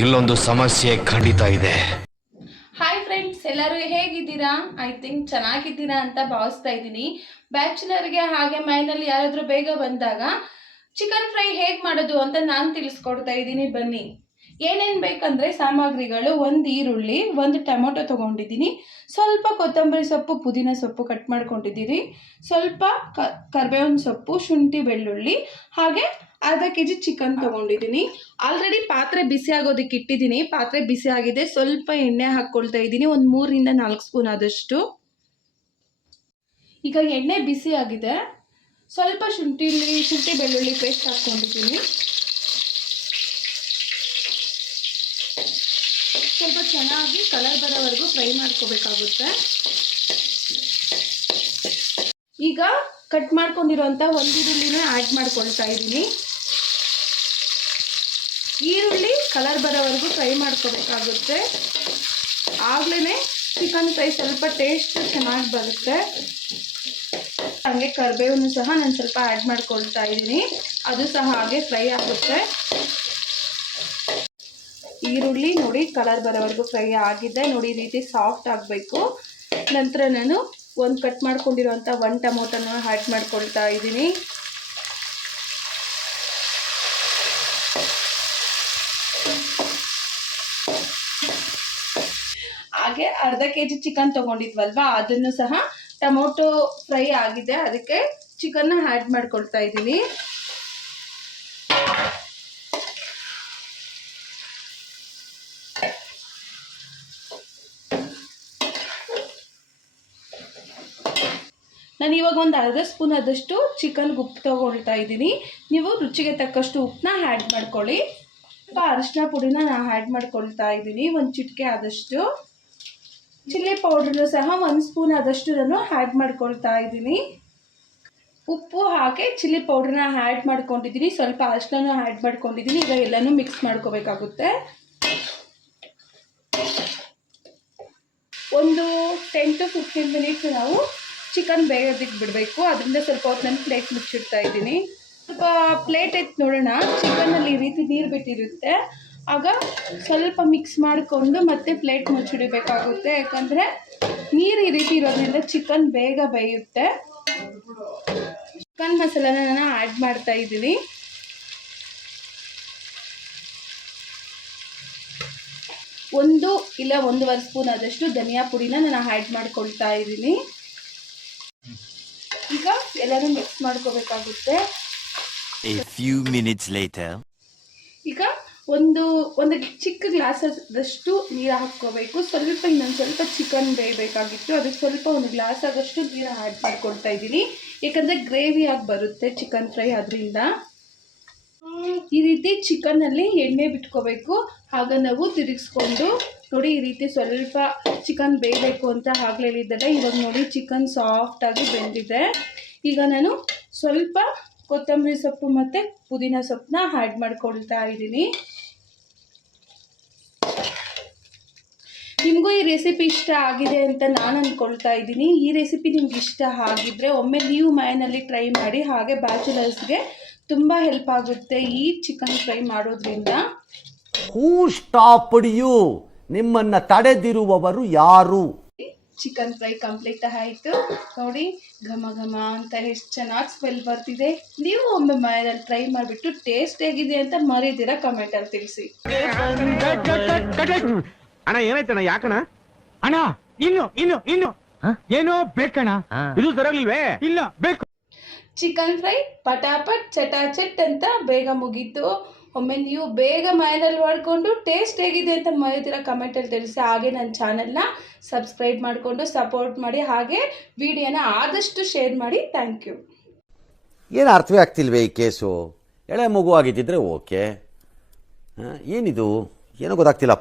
ಇಲ್ಲೊಂದು ಸಮಸ್ಯೆ ಖಂಡಿತ ಇದೆ. ಹಾಯ್ ಫ್ರೆಂಡ್ಸ್, ಎಲ್ಲರೂ ಹೇಗಿದ್ದೀರಾ? ಐ ಥಿಂಕ್ ಚೆನ್ನಾಗಿದ್ದೀರಾ ಅಂತ ಭಾವಿಸ್ತಾ ಇದ್ದೀನಿ. ಬ್ಯಾಚುಲರ್ಗೆ ಹಾಗೆ ಮೈನಲ್ಲಿ ಯಾರಾದರೂ ಬೇಗ ಬಂದಾಗ ಚಿಕನ್ ಫ್ರೈ ಹೇಗೆ ಮಾಡೋದು ಅಂತ ನಾನು ತಿಳಿಸ್ಕೊಡ್ತಾ ಇದ್ದೀನಿ. ಬನ್ನಿ. ಏನೇನು ಬೇಕಂದರೆ ಸಾಮಗ್ರಿಗಳು: ಒಂದು ಈರುಳ್ಳಿ, ಒಂದು ಟೊಮೊಟೊ ತೊಗೊಂಡಿದ್ದೀನಿ, ಸ್ವಲ್ಪ ಕೊತ್ತಂಬರಿ ಸೊಪ್ಪು, ಪುದೀನ ಸೊಪ್ಪು ಕಟ್ ಮಾಡ್ಕೊಂಡಿದ್ದೀನಿ, ಸ್ವಲ್ಪ ಕರಿಬೇವಿನ ಸೊಪ್ಪು, ಶುಂಠಿ, ಬೆಳ್ಳುಳ್ಳಿ, ಹಾಗೆ ಅರ್ಧ ಕೆಜಿ ಚಿಕನ್ ತೊಗೊಂಡಿದ್ದೀನಿ. ಆಲ್ರೆಡಿ ಪಾತ್ರೆ ಬಿಸಿ ಆಗೋದಕ್ಕೆ ಇಟ್ಟಿದ್ದೀನಿ. ಪಾತ್ರೆ ಬಿಸಿ ಆಗಿದೆ. ಸ್ವಲ್ಪ ಎಣ್ಣೆ ಹಾಕ್ಕೊಳ್ತಾ ಇದ್ದೀನಿ, ಒಂದು 3ರಿಂದ 4 ಸ್ಪೂನ್ ಆದಷ್ಟು. ಈಗ ಎಣ್ಣೆ ಬಿಸಿ ಆಗಿದೆ. ಸ್ವಲ್ಪ ಶುಂಠಿ ಬೆಳ್ಳುಳ್ಳಿ ಪೇಸ್ಟ್ ಹಾಕ್ಕೊಂಡಿದ್ದೀನಿ. ಸ್ವಲ್ಪ ಚೆನ್ನಾಗಿ ಕಲರ್ ಬರೋವರೆಗೂ ಫ್ರೈ ಮಾಡ್ಕೋಬೇಕಾಗುತ್ತೆ. ಈಗ ಕಟ್ ಮಾಡ್ಕೊಂಡಿರೋಂಥ ಒಂದು ಈರುಳ್ಳಿನ ಆ್ಯಡ್ ಮಾಡ್ಕೊಳ್ತಾ ಇದ್ದೀನಿ. ಈರುಳ್ಳಿ ಕಲರ್ ಬರೋವರೆಗೂ ಫ್ರೈ ಮಾಡ್ಕೋಬೇಕಾಗುತ್ತೆ. ಆಗಲೇ ಚಿಕನ್ ಫ್ರೈ ಸ್ವಲ್ಪ ಟೇಸ್ಟ್ ಚೆನ್ನಾಗಿ ಬರುತ್ತೆ. ಹಾಗೆ ಕರಿಬೇವನ್ನು ಸಹ ನಾನು ಸ್ವಲ್ಪ ಆ್ಯಡ್ ಮಾಡ್ಕೊಳ್ತಾ ಇದ್ದೀನಿ. ಅದು ಸಹ ಹಾಗೆ ಫ್ರೈ ಆಗುತ್ತೆ. ಈರುಳ್ಳಿ ನೋಡಿ ಕಲರ್ ಬರೋವರೆಗೂ ಫ್ರೈ ಆಗಿದೆ. ನೋಡಿ ಈ ರೀತಿ ಸಾಫ್ಟ್ ಆಗಬೇಕು. ನಂತರ ನಾನು ಕಟ್ ಮಾಡ್ಕೊಂಡಿರೋಂಥ ಒಂದು ಟೊಮೊಟೊನ ಆ್ಯಡ್ ಮಾಡ್ಕೊಳ್ತಾ ಇದ್ದೀನಿ. ಹಾಗೆ ಅರ್ಧ ಕೆಜಿ ಚಿಕನ್ ತೊಗೊಂಡಿದ್ವಲ್ವಾ, ಅದನ್ನು ಸಹ ಟೊಮೊಟೊ ಫ್ರೈ ಆಗಿದೆ, ಅದಕ್ಕೆ ಚಿಕನ್ನ ಆ್ಯಡ್ ಮಾಡ್ಕೊಳ್ತಾ ಇದ್ದೀನಿ. ನಾನು ಇವಾಗ ಒಂದು ಅರ್ಧ ಸ್ಪೂನ್ ಆದಷ್ಟು ಚಿಕನ್ಗೆ ಉಪ್ಪು ತೊಗೊಳ್ತಾ ಇದ್ದೀನಿ. ನೀವು ರುಚಿಗೆ ತಕ್ಕಷ್ಟು ಉಪ್ಪನ್ನ ಆ್ಯಡ್ ಮಾಡ್ಕೊಳ್ಳಿ. ಸ್ವಲ್ಪ ಅರಿಶಿನ ಪುಡಿನ ನಾನು ಆ್ಯಡ್ ಮಾಡ್ಕೊಳ್ತಾ ಇದ್ದೀನಿ, ಒಂದು ಚಿಟಿಕೆ ಆದಷ್ಟು. ಚಿಲ್ಲಿ ಪೌಡ್ರನ್ನು ಸಹ 1 ಸ್ಪೂನ್ ಆದಷ್ಟು ನಾನು ಆ್ಯಡ್ ಮಾಡ್ಕೊಳ್ತಾ ಇದ್ದೀನಿ. ಉಪ್ಪು ಹಾಗೆ ಚಿಲ್ಲಿ ಪೌಡ್ರನ್ನ ಆ್ಯಡ್ ಮಾಡ್ಕೊಂಡಿದ್ದೀನಿ. ಸ್ವಲ್ಪ ಅರಿಶಿನ ಆ್ಯಡ್ ಮಾಡ್ಕೊಂಡಿದ್ದೀನಿ. ಈಗ ಎಲ್ಲನೂ ಮಿಕ್ಸ್ ಮಾಡ್ಕೋಬೇಕಾಗುತ್ತೆ. ಒಂದು 10 to 15 ಮಿನಿಟ್ಸ್ ನಾವು ಚಿಕನ್ ಬೇಯೋದಕ್ಕೆ ಬಿಡಬೇಕು. ಅದರಿಂದ ಸ್ವಲ್ಪ ಹೊತ್ತು ನಾನು ಪ್ಲೇಟ್ ಮುಚ್ಚಿಡ್ತಾ ಇದ್ದೀನಿ. ಸ್ವಲ್ಪ ಪ್ಲೇಟ್ ಎತ್ತಿ ನೋಡೋಣ. ಚಿಕನಲ್ಲಿ ಈ ರೀತಿ ನೀರು ಬಿಟ್ಟಿರುತ್ತೆ. ಆಗ ಸ್ವಲ್ಪ ಮಿಕ್ಸ್ ಮಾಡಿಕೊಂಡು ಮತ್ತೆ ಪ್ಲೇಟ್ ಮುಚ್ಚಿಡಬೇಕಾಗುತ್ತೆ. ಯಾಕಂದರೆ ನೀರು ಈ ರೀತಿ ಇರೋದ್ರಿಂದ ಚಿಕನ್ ಬೇಗ ಬೇಯುತ್ತೆ. ಚಿಕನ್ ಮಸಾಲಾನ ನಾನು ಆ್ಯಡ್ ಮಾಡ್ತಾ ಇದ್ದೀನಿ. ಒಂದೂವರೆ ಸ್ಪೂನ್ ಆದಷ್ಟು ಧನಿಯಾ ಪುಡಿನ ನಾನು ಆ್ಯಡ್ ಮಾಡ್ಕೊಳ್ತಾ ಇದ್ದೀನಿ. ಈಗ ಎಲ್ಲನೂ ಮಿಕ್ಸ್ ಮಾಡ್ಕೋಬೇಕಾಗುತ್ತೆ. ಈಗ ಒಂದು ಚಿಕ್ಕ ಗ್ಲಾಸದಷ್ಟು ನೀರು ಹಾಕ್ಕೋಬೇಕು. ಇನ್ನೊಂದು ಸ್ವಲ್ಪ ಚಿಕನ್ ಬೇಯಬೇಕಾಗಿತ್ತು. ಅದಕ್ಕೆ ಸ್ವಲ್ಪ ಒಂದು ಗ್ಲಾಸ್ ಆದಷ್ಟು ನೀರು ಆ್ಯಡ್ ಮಾಡ್ಕೊಳ್ತಾ ಇದ್ದೀನಿ. ಯಾಕಂದರೆ ಗ್ರೇವಿಯಾಗಿ ಬರುತ್ತೆ ಚಿಕನ್ ಫ್ರೈ. ಅದರಿಂದ ಈ ರೀತಿ ಚಿಕನ್ನಲ್ಲಿ ಎಣ್ಣೆ ಬಿಟ್ಕೋಬೇಕು. ಆಗ ನಾವು ತಿರುಗಿಸ್ಕೊಂಡು ನೋಡಿ ಈ ರೀತಿ ಸ್ವಲ್ಪ ಚಿಕನ್ ಬೇಯಬೇಕು ಅಂತ ಆಗಲೇ ಹೇಳಿದ್ದಲ್ಲ. ಇವಾಗ ನೋಡಿ ಚಿಕನ್ ಸಾಫ್ಟಾಗಿ ಬೆಂದಿದೆ. ಈಗ ನಾನು ಸ್ವಲ್ಪ ಕೊತ್ತಂಬರಿ ಸೊಪ್ಪು ಮತ್ತು ಪುದೀನ ಸೊಪ್ಪನ್ನ ಆ್ಯಡ್ ಮಾಡ್ಕೊಳ್ತಾ ಇದ್ದೀನಿ. ನಿಮಗೂ ಈ ರೆಸಿಪಿ ಇಷ್ಟ ಆಗಿದೆ ಅಂತ ನಾನು ಅಂದ್ಕೊಳ್ತಾ ಇದ್ದೀನಿ. ಈ ರೆಸಿಪಿ ನಿಮ್ಗೆ ಇಷ್ಟ ಆಗಿದ್ದರೆ ಒಮ್ಮೆ ನೀವು ಮನೆಯಲ್ಲಿ ಟ್ರೈ ಮಾಡಿ. ಹಾಗೆ ಬ್ಯಾಚುಲರ್ಸ್ಗೆ ತುಂಬ ಹೆಲ್ಪ್ ಆಗುತ್ತೆ ಈ ಚಿಕನ್ ಫ್ರೈ ಮಾಡೋದ್ರಿಂದ. ಹೂ ಸ್ಟಾಪ್ಡ್ ಯು? ನಿಮ್ಮನ್ನು ತಡೆದಿರುವವರು ಯಾರು? ಚಿಕನ್ ಫ್ರೈ ಕಂಪ್ಲೀಟ್ ಆಯಿತು. ನೋಡಿ ಘಮ ಘಮ ಅಂತ ಎಷ್ಟು ಚೆನ್ನಾಗಿ ಸ್ಮೆಲ್ ಬರ್ತಿದೆ. ನೀವು ಒಮ್ಮೆ ಮನೆಯಲ್ಲಿ ಟ್ರೈ ಮಾಡಿಬಿಟ್ಟು ಟೇಸ್ಟ್ ಹೇಗಿದೆ ಅಂತ ಮರೀದಿರ ಕಮೆಂಟಲ್ಲಿ ತಿಳಿಸಿ. ಅಣ್ಣ ಏನಾಯ್ತಣ್ಣ? ಯಾಕಣ್ಣ? ಅಣ್ಣ ಇನ್ನು ಏನೋ ಬೇಕಣ್ಣ. ಇದು ಸರಿಯಾಗಿಲ್ವೇ? ಇಲ್ಲ ಬೇಕು. ಚಿಕನ್ ಫ್ರೈ ಪಟಾಪಟ್ ಚಟಾಚಟ್ ಅಂತ ಬೇಗ ಮುಗೀತು. ಒಮ್ಮೆ ನೀವು ಬೇಗ ಮನೆಯಲ್ಲಿ ಮಾಡಿಕೊಂಡು ಟೇಸ್ಟ್ ಹೇಗಿದೆ ಅಂತ ಮರೀದಿರ ಕಮೆಂಟಲ್ಲಿ ತಿಳಿಸಿ. ಹಾಗೆ ನನ್ನ ಚಾನಲ್ನ ಸಬ್ಸ್ಕ್ರೈಬ್ ಮಾಡಿಕೊಂಡು ಸಪೋರ್ಟ್ ಮಾಡಿ. ಹಾಗೆ ವಿಡಿಯೋನ ಆದಷ್ಟು ಶೇರ್ ಮಾಡಿ. Thank you. ಏನು ಅರ್ಥವೇ ಆಗ್ತಿಲ್ವೇ ಈ ಕೇಸು? ಎಳೆ ಮಗು ಆಗಿದ್ದಿದ್ರೆ ಓಕೆ, ಏನಿದು ಏನೋ ಗೊತ್ತಾಗ್ತಿಲ್ಲ.